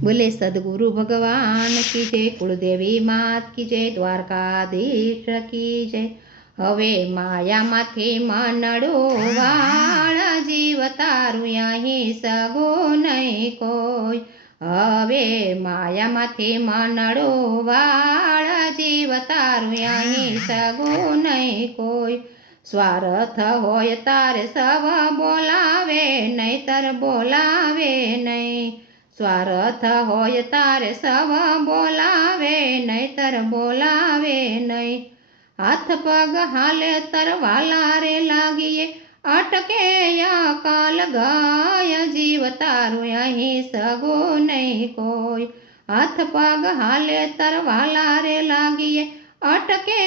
બોલે સદગુરુ ભગવાન કી જય કુળદેવી માત કી જય દ્વારકાધીશ કી જય હવે માયામાંથી મનડો વાળ જીવ તારું અહીં સગો નહીં કોઈ હવે માયામાંથી મનડો વાળ જીવ તારું અહીં સગો નહીં કોઈ સ્વાર્થ હોય તારે સવ બોલાવે નહીતર બોલાવે નહીં સ્વાર્થ હોય તારે સવ બોલાવે નહીતર બોલાવે નહીં હાથ પગ હાલે તરવાલા રે લાગીએ અટકે કાલ ગાય જીવ તારું અહીં સગો નહીં કોઈ હાથ પગ હાલે તરવાલા રે લાગીએ અટકે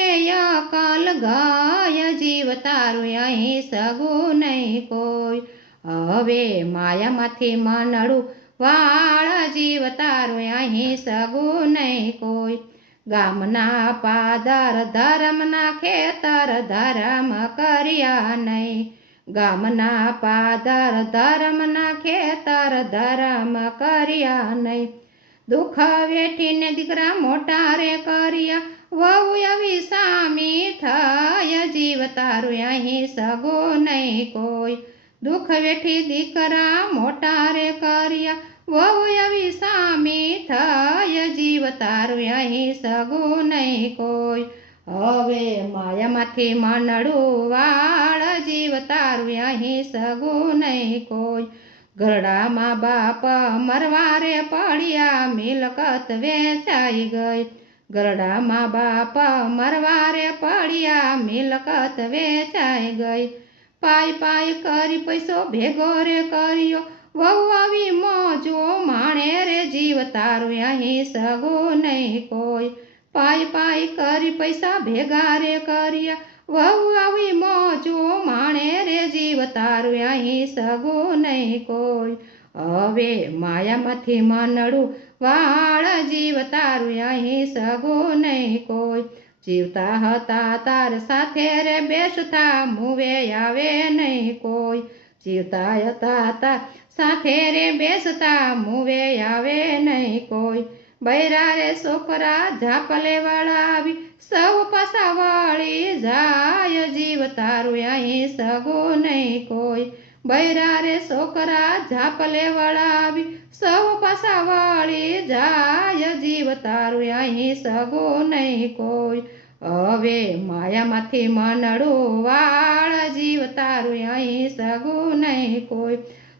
કાલ ગાય જીવ તારું અહીં સગું નહીં કોઈ હવે માયામાંથી મનડું વાળ જીવ તારું અહીં સગું નહીં કોઈ ગામના પાદર ધર્મના ખેતર ધર્મ કર્યા નહીં ગામના પાદર ધર્મના ખેતર ધર્મ કર્યા નહીં દુઃખ વેઠીને દીકરા મોટા રે કર્યા વહુ એવી સામી થાય જીવ તારું અહીં સગો નહીં કોઈ દુઃખ વેઠી દીકરા મોટા રે કર્યા વહુ એવી સામી થાય જીવ તારું અહીં સગો નહીં કોઈ હવે માયામાંથી મનડું વાળ જીવ તારું અહીં સગું નહીં કોઈ ગરડામાં બાપ મરવારે પડ્યા મિલકત વેચાઈ ગઈ ગરડામાં બાપ મરવારે પડ્યા મિલકત વેચાઈ ગઈ પાય પાય કરી પૈસો ભેગો રે કર્યો. વહુ આવી મોજો માણે રે જીવ, તારું અહીં સગો નહીં કોઈ. પાય પાય કરી પૈસા ભેગા રે કર્યા. વહુ આવી મોજો માણે રે જીવ, તારું અહીં સગો નહીં કોઈ. હવે માયામાંથી માનડું વાળ જીવ, તારું અહીં સગો નહીં કોઈ. જીવતા હતા તાર સાથે રે બેસતા મુવે આવે નહીં કોઈ જીવતા હતા તાર સાથે રે બેસતા મુવે આવે નહીં કોઈ બૈરા રે છોકરા ઝાપલે વળાવી સૌ પાસા વળી જાય જીવ તારું અહીં સગો નહીં કોઈ બૈરા રે છોકરા ઝાપલે વળાવી સૌ પાસા વળી જાય જીવ તારું અહીં સગો નહીં કોઈ હવે માયામાંથી મનડું વાળ જીવ તારું અહીં સગું નહીં કોઈ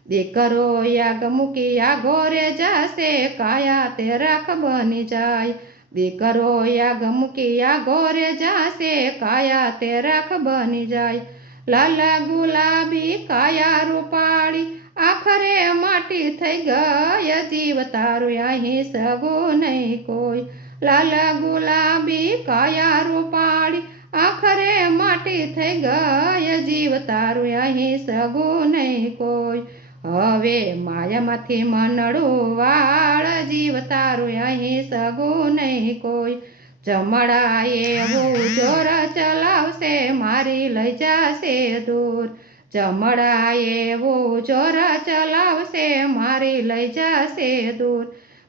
દીકરો યાગ મૂકી આગોરે જશે કાયા તે રાખ બની જાય દીકરો યાગ મૂકી આગોરે જશે કાયા તે રાખ બની જાય લાલા ગુલાબી કાયા રૂપાળી આખરે માટી થઈ ગઈ જીવ તારું અહીં સગું નહીં કોઈ લાલા ગુલાબી કાયા રૂપાળી આખરે માટી થઈ ગઈ. જીવ તારું અહીં સગું નહીં કોઈ. હવે માયામાંથી મનડું વાળ, જીવ તારું અહીં સગું નહીં કોઈ. જમડાએ હું જોર ચલાવશે, મારી લઈ જશે દૂર. જમડાએ હું જોર ચલાવશે, મારી લઈ જશે દૂર.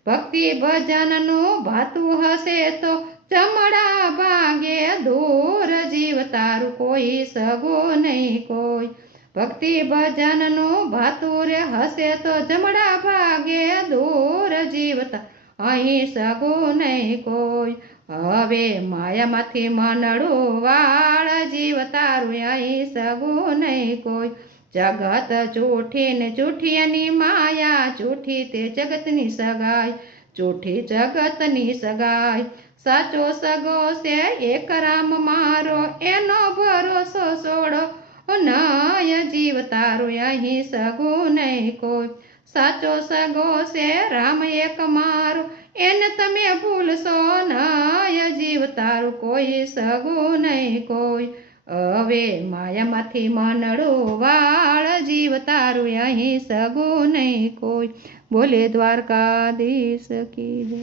ભક્તિ ભજનનું ભાતું હશે તો ચમડા ભાગે દૂર જીવ તારું કોઈ સગો નહીં કોઈ. ભક્તિ ભજનનું ભાતુર હશે તો જમડા ભાગે દૂર જીવતા અહીં સગો નહીં કોઈ. હવે માયામાંથી મનડું વાળ જીવ તારું અહીં સગું નહીં કોઈ. જગત જૂઠી ને જૂઠીની માયા, જૂઠી તે જગતની સગાઈ, જૂઠી જગતની સગાઈ. સાચો સગો છે એક રામ મારો, એનો ભરોસો છોડો નય જીવ તારું અહીં સગો નહીં કોઈ. સાચો સગો છે રામ એક મારો, એને તમે ભૂલશો. નય જીવ તારું કોઈ સગો નહીં કોઈ. હવે માયામાંથી મનડો વાળ જીવ તારું અહીં સગું નહીં કોઈ. બોલે દ્વારકાધીશ કી